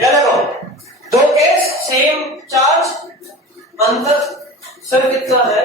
या देखो दो केस सेम चार्ज, अंतर सिर्फ इतना है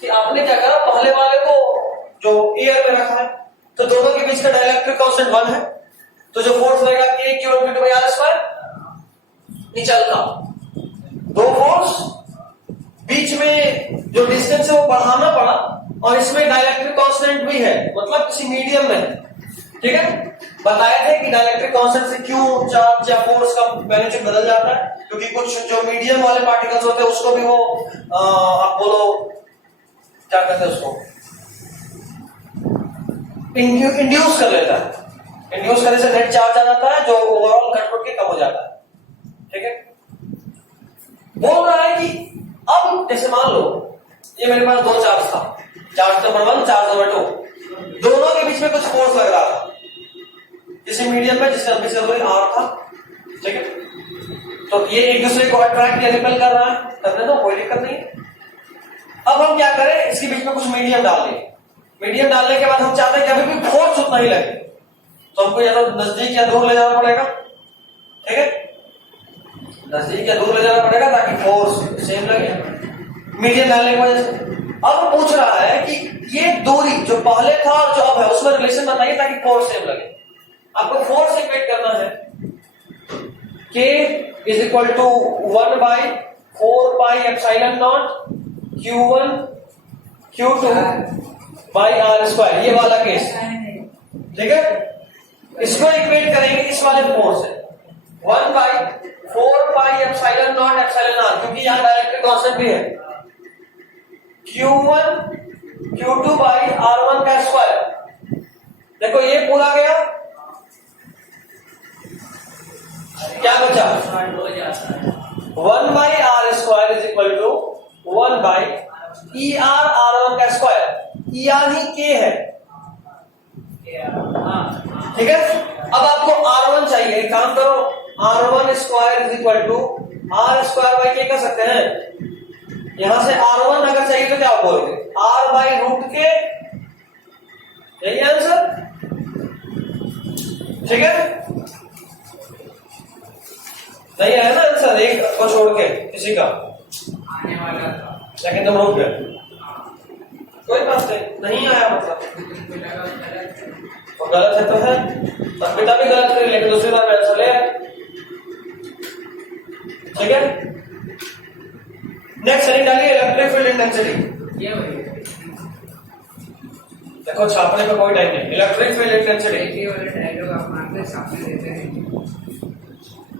कि आपने क्या करा, पहले वाले को जो एयर में रखा है तो दोनों के बीच का डाइलेक्ट्रिक कांस्टेंट 1 है, तो जो फोर्स रहेगा K q by r square नीचे का दो फोर्स, बीच में जो डिस्टेंस है वो बढ़ाना पड़ा और इसमें डाइलेक्ट्रिक कांस्टेंट भी है, मतलब किसी मीडियम में। ठीक है, बताए थे कि डाइलेक्ट्रिक कांस्टेंट से क्यों चार्ज या फोर्स का मैग्नीट्यूड बदल जाता है, क्योंकि कुछ जो मीडियम वाले पार्टिकल्स होते हैं उसको भी वो आप बोलो क्या कहते हैं उसको, इंड्यूस कर लेता है। इंड्यूस करने से नेट चार्ज आ जाता है जो ओवरऑल कंट्रोल के कम हो जाता है। ठीक है, बोल रहा है कि अब जैसे मान लो ये मेरे पास दो चार्ज था, चार्ज नंबर 1 चार्ज नंबर 2, दोनों के बीच में कुछ फोर्स लग रहा था किसी मीडियम में जिसका r था। ठीक है, तो ये एक दूसरे को अट्रैक्ट या रिपेल कर रहा है, करने दो, कोई दिक्कत नहीं। अब हम क्या करें, इसके बीच में कुछ मीडियम डाल दें। मीडियम डालने के बाद हम चाहते हैं कि अभी भी फोर्स उतना ही लगे, तो हमको या तो नजदीक या दूर ले जाना पड़ेगा। ठीक है, नजदीक या दूर ले जाना पड़ेगा ताकि फोर्स सेम लगे मीडियम डालने की वजह से। अब पूछ रहा है कि ये दूरी जो पहले था और जो अब है उसमें रिलेशन बताइए ताकि फोर्स सेम लगे। आपको फोर्स इक्वेट करना है, K is equal to 1 by 4 pi epsilon naught Q1 Q2 by r square, ये वाला केस। ठीक है, इसको इक्वेट करेंगे इस वाले फोर्स से 1 by 4 pi epsilon naught epsilon r, क्योंकि यहां डाइलेक्ट्रिक कांस्टेंट भी है, Q1 Q2 by r1 का स्क्वायर। देखो ये पूरा गया, क्या बचा 1 by r square is equal to 1 by ER r1 का स्क्वायर। ER ही K है। ठीक है, अब आपको R1 चाहिए, एक काम करो R1 square is equal to R square by K कर सकते हैं। यहां से R1 अगर चाहिए तो क्या बोलोगे, R बाई रूट K, यही आंसर। ठीक है, नहीं है ना आंसर, एक को छोड़ के किसी का आने वाला था लेकिन तुम रुक गए, कोई बात नहीं आया मतलब तो गलत है तो है, और बेटा भी गलत करें लेकिन दूसरी बार आंसर ले। ठीक है, नेक्स्ट हेडिंग डालिए इलेक्ट्रिक फील्ड इंटेंसिटी। देखो छापने का कोई टाइम नहीं, इलेक्ट्रिक फील्ड इंटेंसिटी वाले डायलॉग आप मारते सामने देते हैं,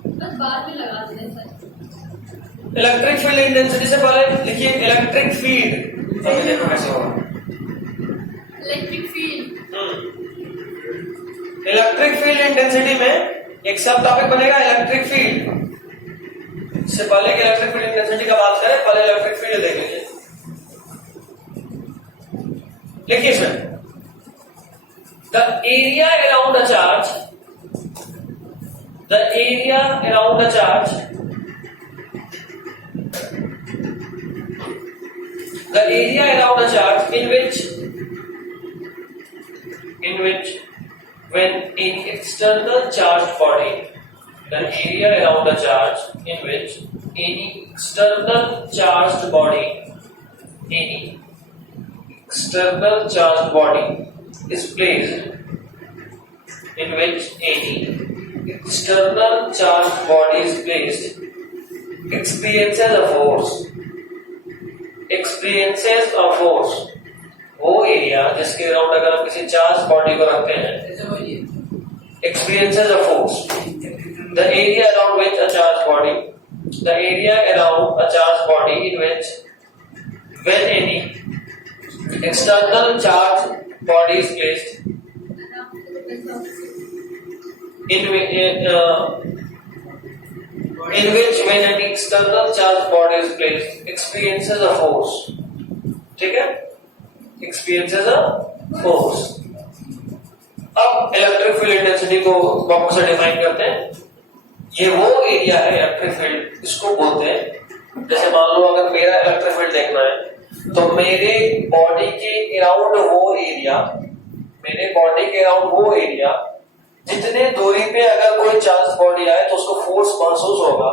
बस बाद में लगा देते हैं सर। इलेक्ट्रिक फील्ड इंटेंसिटी से पहले लिखिए इलेक्ट्रिक फील्ड, देखो कैसे होगा electric field. Electric field intensity में एक सब टॉपिक बनेगा इलेक्ट्रिक फील्ड। इससे पहले कि इलेक्ट्रिक फील्ड इंटेंसिटी का बात करें, पहले इलेक्ट्रिक फील्ड देख लीजिए। लिखिए sir, the area around a charge, the area around the charge, the area around the charge in which when an external charged body, the area around the charge in which any external charged body, any external charged body is placed, in which any external charged body is placed, experiences a force, experiences a force। वो area जिसके around अगर हम किसी charge body को रखते हैं, experiences a force, the area around which a charged body, the area around a charged body in which when any external charged body is placed, in which when an external charged body is placed experiences a force। ठीक है, experiences a force। अब electric field intensity को वापस से define करते हैं। ये वो एरिया है इलेक्ट्रिक फील्ड, इसको बोलते हैं, जैसे मान लो अगर मेरा इलेक्ट्रिक फील्ड देखना है तो मेरे बॉडी के अराउंड वो एरिया, मेरे बॉडी के अराउंड वो एरिया जितने दूरी पे अगर कोई चार्ज बॉडी आए तो उसको फोर्स महसूस होगा,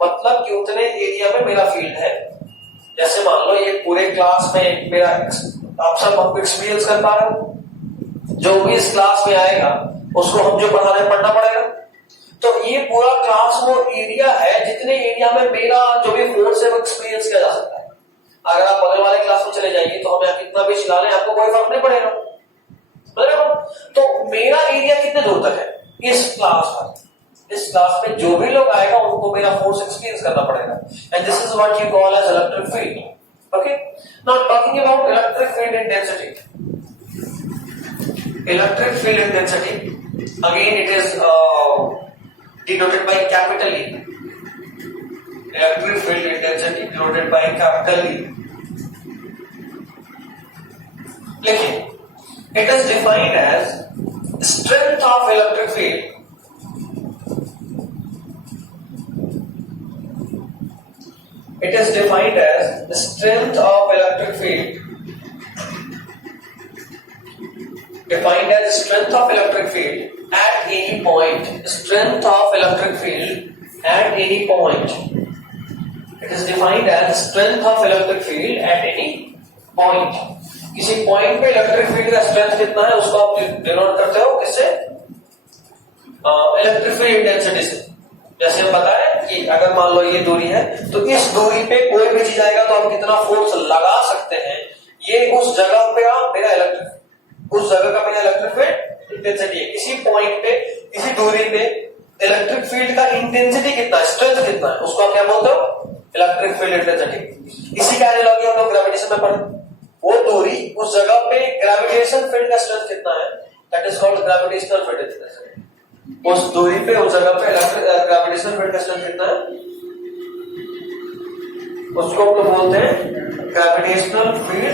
मतलब कि उतने एरिया में मेरा फील्ड है। जैसे मान लो ये पूरे क्लास में मेरा, आप सब एक्सपीरियंस कर पा रहे हो, जो भी इस क्लास में आएगा उसको हम जो पढ़ा रहे हैं पढ़ना पड़ेगा। तो ये पूरा क्लास वो एरिया है जितने एरिया में मेरा जो भी फोर्स है वो एक्सपीरियंस किया जा सकता है। अगर आप बगल वाले क्लास में चले जाइए तो हमें कितना भी चिल्ला लें आपको कोई फर्क नहीं पड़ेगा। तो मेरा एरिया कितने दूर तक है इस क्लास पर, इस क्लास में जो भी लोग आएगा उनको मेरा फोर्स एक्सपीरियंस करना पड़ेगा। And this is what you call as electric field. Okay, now talking about electric field intensity. Electric field intensity again it is denoted by capital E. Electric field intensity denoted by capital E. Listen, it is defined as strength of electric field. It is defined as the strength of electric field. Defined as strength of electric field at any point. Strength of electric field at any point. It is defined as strength of electric field at any point. किसी point पे electric field का strength कितना है उसको आप denote करते हो किससे? इलेक्ट्रिक फील्ड इंटेंसिटी से। जैसे हम बताएं कि अगर मान लो ये दूरी है तो इस दूरी पे कोई भी चीज आएगा तो आप कितना फोर्स लगा सकते हैं, ये उस जगह पे मेरा इलेक्ट्रिक, उस जगह का मेरा इलेक्ट्रिक फील्ड इंटेंसिटी है। किसी पॉइंट पे, किसी दूरी पे इलेक्ट्रिक फील्ड का इंटेंसिटी कितना है, स्ट्रेंथ कितना है, उसको आप क्या बोलते हो? Electric field intensity. इसी का एनालॉजी हम लोग ग्रेविटेशन में पढ़े। वो दूरी, उस जगह पे ग्रेविटेशन फील्ड का स्ट्रेंथ कितना है, that is called gravitational field intensity. उस दूरी पे, उस जगह पे ग्रेविटेशनल फील्ड का स्ट्रेंथ कितना है, उसको हम लोग बोलते हैं ग्रेविटेशनल फील्ड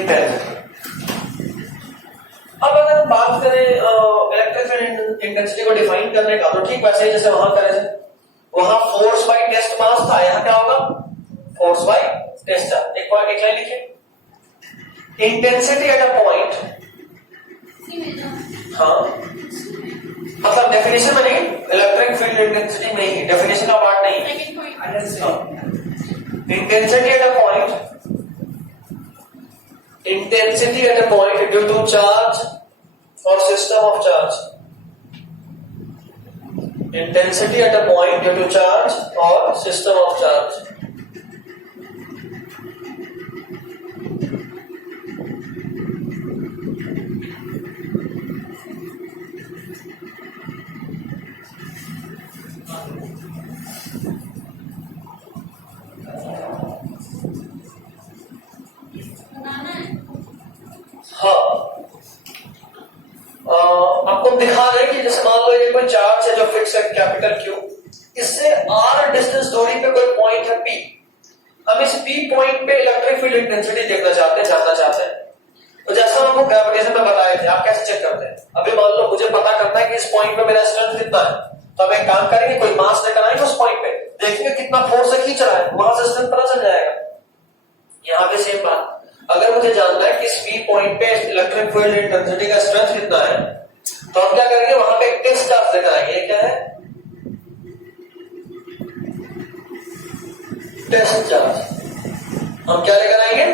इंटेंसिटी। अब अगर हम बात करें इलेक्ट्रिक फील्ड इंटेंसिटी को डिफाइन करने का, तो ठीक वैसे ही जैसे वहां करे थे, वहां फोर्स बाय टेस्ट मास था, यहाँ क्या होगा? Force by test charge. एक लाइन लिखिए, इंटेंसिटी एट अ पॉइंट। हाँ, मतलब डेफिनेशन में नहीं, इलेक्ट्रिक फील्ड इंटेंसिटी में ही, डेफिनेशन का पार्ट नहीं। Intensity at a point, intensity at a point due to charge or system of charge. Intensity at a point due to charge or system of charge. आपको दिखा रहे कि जैसे मान लो ये कोई चार्ज है जो फिक्स है कैपिटल क्यू, इससे आर डिस्टेंस दूरी पे कोई पॉइंट है पी। हम इस पी पॉइंट पे इलेक्ट्रिक फील्ड इंटेंसिटी देखना चाहते हैं, जानना चाहते हैं। तो जैसा हम आपको ग्रेविटेशन में बताए थे, आप कैसे चेक करते हैं? अभी मान लो मुझे पता करना है कि इस पॉइंट पे मेरा स्ट्रेंथ कितना है, तो हम एक काम करेंगे, कोई मास लेकर आएंगे उस पॉइंट पे, देखेंगे कितना फोर्स से खींच रहा है, वहां से स्ट्रेंथ पता चल जाएगा। यहाँ पे सेम बात, अगर मुझे जानना है कि इस पी पॉइंट पे इलेक्ट्रिक फील्ड इंटेंसिटी का स्ट्रेंथ कितना है, तो हम क्या करेंगे, वहां पे एक टेस्ट चार्ज लेकर आएंगे। क्या है? Test charge. हम क्या लेकर आएंगे?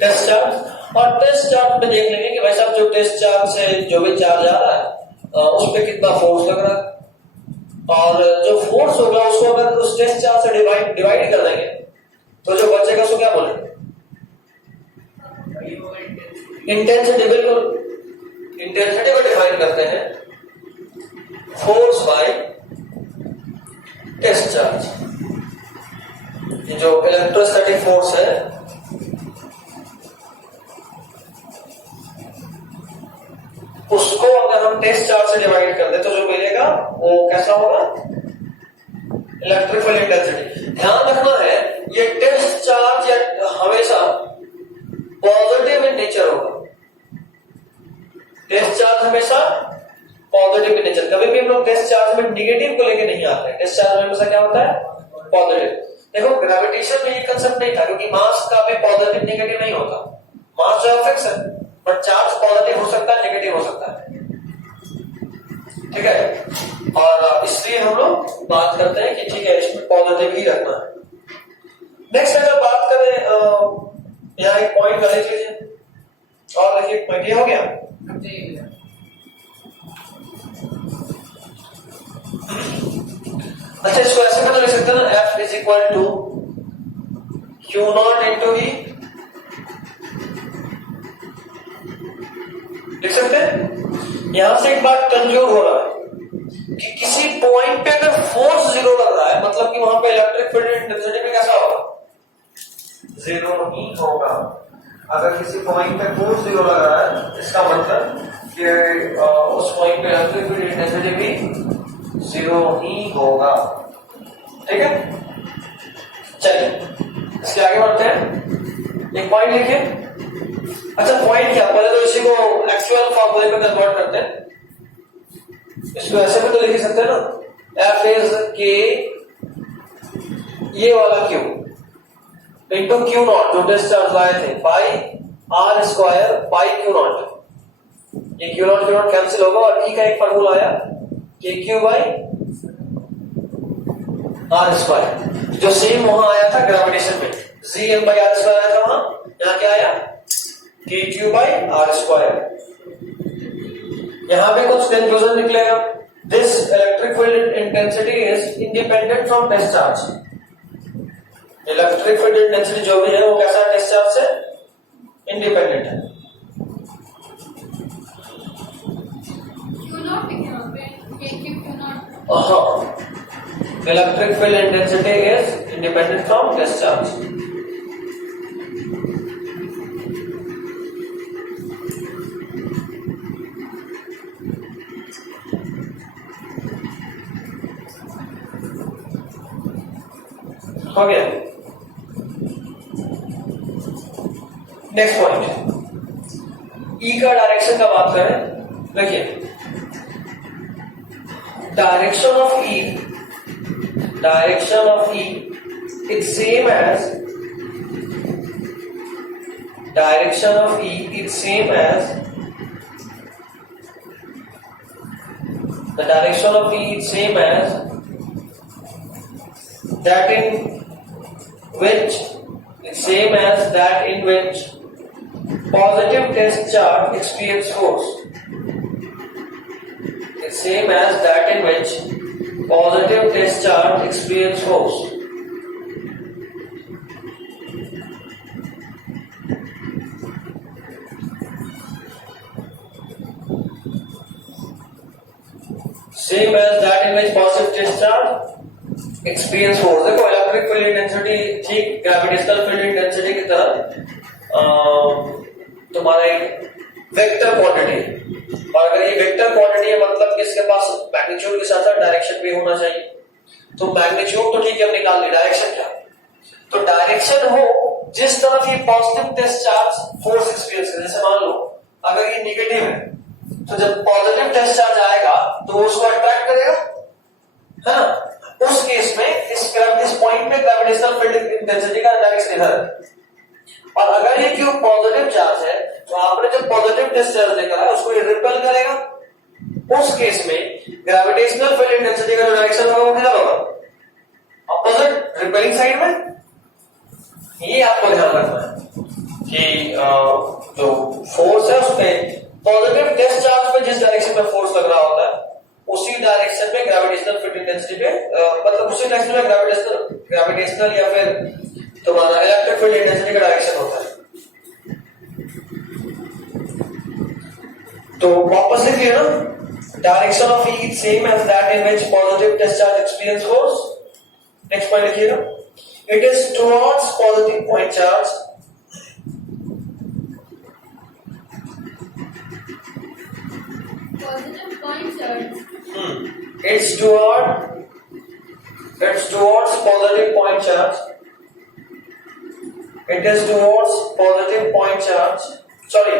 Test charge. और टेस्ट चार्ज में देख लेंगे कि भाई साहब जो टेस्ट चार्ज से जो भी चार्ज आ रहा है उस पर कितना फोर्स लग रहा है, और जो फोर्स होगा उसको अगर उस टेस्ट चार्ज से डिवाइड कर देंगे तो जो बचेगा उसको क्या बोलेंगे? इंटेंसिटी। बिल्कुल, इंटेंसिटी को डिफाइन करते हैं फोर्स बाय टेस्ट चार्ज। ये जो इलेक्ट्रोस्टैटिक फोर्स है उसको अगर हम टेस्ट चार्ज से डिवाइड कर दे तो जो मिलेगा वो कैसा होगा? Electric field intensity. ध्यान रखना है ये टेस्ट चार्ज हमेशा पॉजिटिव इन नेचर होगा। टेस्ट चार्ज हमेशा पॉजिटिव इन नेचर, कभी भी हम लोग टेस्ट चार्ज में निगेटिव को लेके नहीं आते। टेस्ट चार्ज में हमेशा क्या होता है? पॉजिटिव। देखो ग्रेविटेशन में ये कंसेप्ट नहीं था, क्योंकि मास का भी पॉजिटिव नेगेटिव नहीं होता। मास जो फिक्स है, बट चार्ज पॉजिटिव हो सकता है, नेगेटिव हो सकता है। ठीक है। और इसलिए हम लोग बात करते हैं कि ठीक है इसमें पॉजिटिव ही रखना है। नेक्स्ट अगर बात करें यहाँ एक पॉइंट कर लीजिए और देखिए पॉइंट ये हो गया। अच्छा इसको ऐसे मतलब लिख सकते हैं ना, F is equal to q naught into v, लिख सकते हैं। यहां से एक बात कंक्लूड हो रहा है कि किसी पॉइंट पे अगर फोर्स जीरो लग रहा है मतलब कि वहां पे इलेक्ट्रिक फील्ड इंटेंसिटी में कैसा होगा, जीरो ही होगा। अगर किसी पॉइंट पे फोर्स जीरो लग रहा है इसका मतलब कि उस पॉइंट पे इलेक्ट्रिक फील्ड इंटेंसिटी भी जीरो ही होगा। ठीक है, चलिए इसके आगे बढ़ते हैं। एक पॉइंट लिखिए। अच्छा पॉइंट क्या, पहले तो इसी को एक्चुअल फॉर्मूले में कन्वर्ट करते हैं। इसको ऐसे भी तो लिख सकते हैं ना, एफ इज के ये वाला क्यू इंटू क्यू नॉट जो डिस्चार्ज लाए थे by r square by q naught. ये क्यू नॉट कैंसिल होगा और ई का एक फॉर्मूला आया के क्यू बाई आर स्क्वायर जो सेम वहां आया था ग्रेविटेशन में, G M by r square आया था वहां, यहां क्या आया के क्यू बाई आर स्क्वायर। यहां पे कुछ कंक्लूजन निकलेगा, this electric field intensity is independent from discharge. Electric field intensity जो भी है वो कैसा है, डिस्चार्ज से इंडिपेंडेंट है। Electric field intensity is independent from discharge. हो गया। नेक्स्ट पॉइंट, ई का डायरेक्शन का बात करें, देखिए direction of E is same as direction of E is same as the direction of E is same as that in which positive discharge experience force. It's same as that in which positive discharge experience force. Same as that in which positive discharge experience force. देखो electric field intensity ठीक gravitational field intensity की तरह तुम्हारा एक vector quantity, और अगर ये vector quantity है मतलब कि इसके पास मैग्नीट्यूड के साथ साथ डायरेक्शन भी होना चाहिए। तो मैग्नीट्यूड तो ठीक है हम निकाल ली, डायरेक्शन क्या, तो डायरेक्शन हो जिस तरफ ये पॉजिटिव डिस्चार्ज फोर्स एक्सपीरियंस करे। जैसे मान लो अगर ये नेगेटिव है तो जब पॉजिटिव डिस्चार्ज आएगा तो उसको अट्रैक्ट करेगा, है ना। उस केस में इस पॉइंट पे ग्रेविटेशनल फील्ड इंटेंसिटी का डायरेक्शन इधर है। और अगर ये क्यों पॉजिटिव चार्ज है तो आपने जब पॉजिटिव डिस्चार्ज लेकर आया उसको ये रिपेल करेगा। उस केस में ग्रेविटेशनल फील्ड इंटेंसिटी का जो डायरेक्शन होगा वो किधर होगा, ऑपोजिट रिपेलिंग साइड में। ये आपको ध्यान रखना है कि जो फोर्स है उसमें पॉजिटिव डिस्चार्ज पे जिस डायरेक्शन में फोर्स लग रहा होता है उसी डायरेक्शन में ग्रेविटेशनल फील्ड इंटेंसिटी पे मतलब उसी डायरेक्शन में ग्रेविटेशनल या फिर तुम्हारा इलेक्ट्रिक फील्ड इंटेंसिटी का डायरेक्शन होता है। तो वापस लिखिए ना, direction of E same as that in which positive discharge experience force. Next point लिखिएगा, it is towards positive point charge It's towards positive point charge. It is towards positive point charge. Sorry,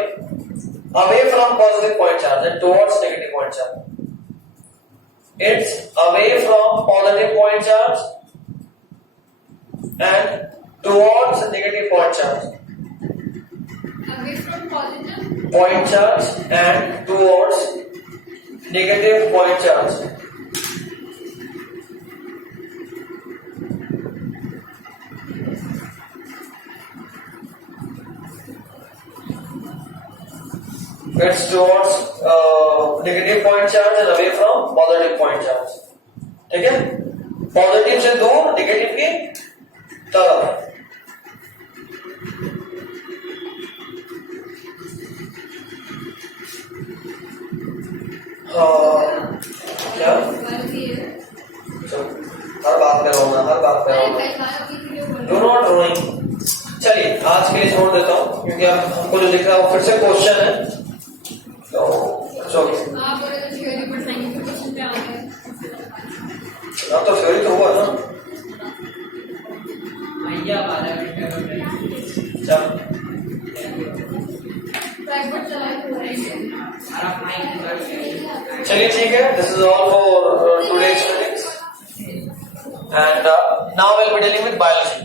away from positive point charge and towards negative point charge. It's away from positive point charge and towards negative point charge. Away from positive point charge and towards negative point charge. It's towards negative point charge and away from positive point charge. ठीक है? Positive से दूर, negative की तरफ. क्या? हर बात पे रोना, हर बात पे रोना. Do not rowing. चलिए आज के लिए छोड़ देता हूँ क्योंकि अब हमको जो दिख रहा है वो फिर से क्वेश्चन है. तो अब तो थ्योरी तो हुआ ना. चलिए ठीक है. This is all for today's studies and now will be dealing with biology.